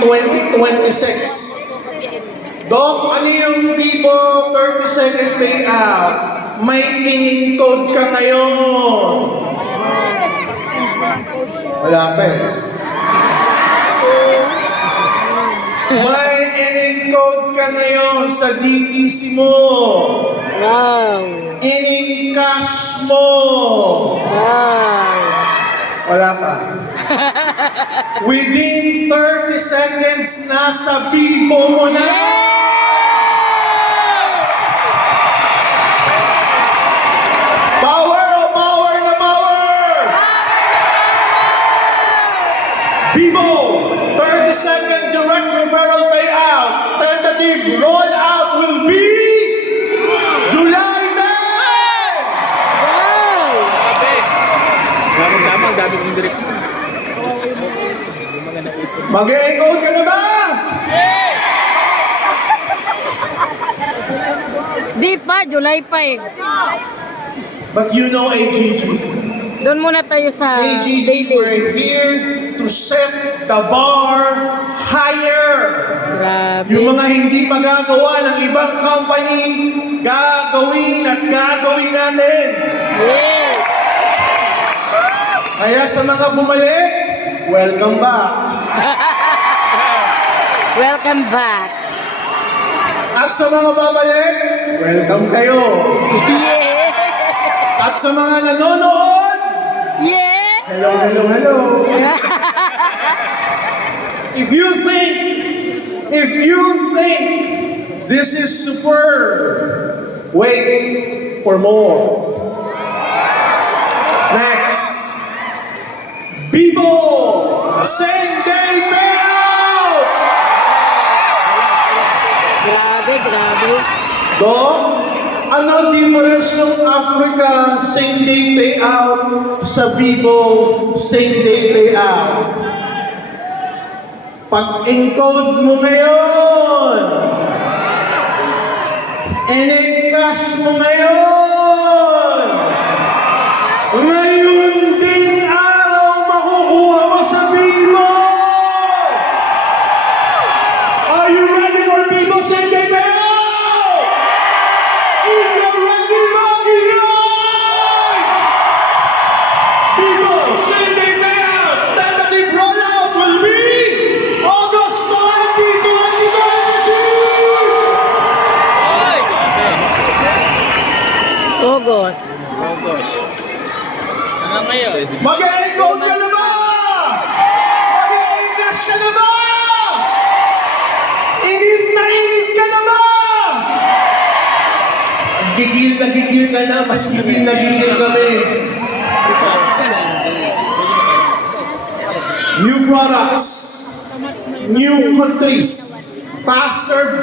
2026. Doc, ano yung Vivo 30-second payout? May in-encode ka ngayon. Wala pa eh. May in-encode ka ngayon sa DTC mo. Wow. In-cash mo. Wow. Wala pa. Within 30 seconds, nasa Vivo mo na. Power o power na power! Vivo, 30-second direct referral payout. Tentative rollout will be July 10! Tama, ang dami kong direct. Mag-e-encode ka na ba? Di pa, July pa eh. But you know AGG. Doon muna tayo sa AGG, daily. we're here to set the bar higher. Grabe. Yung mga hindi magagawa ng ibang company, gagawin at gagawin natin. Yes. Kaya sa mga bumalik, welcome back. Welcome back. At sa mga babalik, welcome kayo. Yeah. At sa mga nanonood, Yeah. hello, hello, hello. If you think this is superb, wait for more. Next, Vivo same-day payout. Grabe. Doc, ano ang difference ng Africa same-day payout sa Vivo same-day payout? Pag-encode mo ngayon, in-cash mo ngayon, ngayon din araw makukuha mo sa Vivo! Are you ready for Vivo same-day payout? If you're ready, mag-iyon! Vivo same-day payout! Tentative rollout will be August 2026! August. Ano ngayon? Mag-e-encode ka na ba? Mag-e-encash ka na ba? Init na init ka na ba? Gigil ka na, mas gigil kami. New products, new countries, faster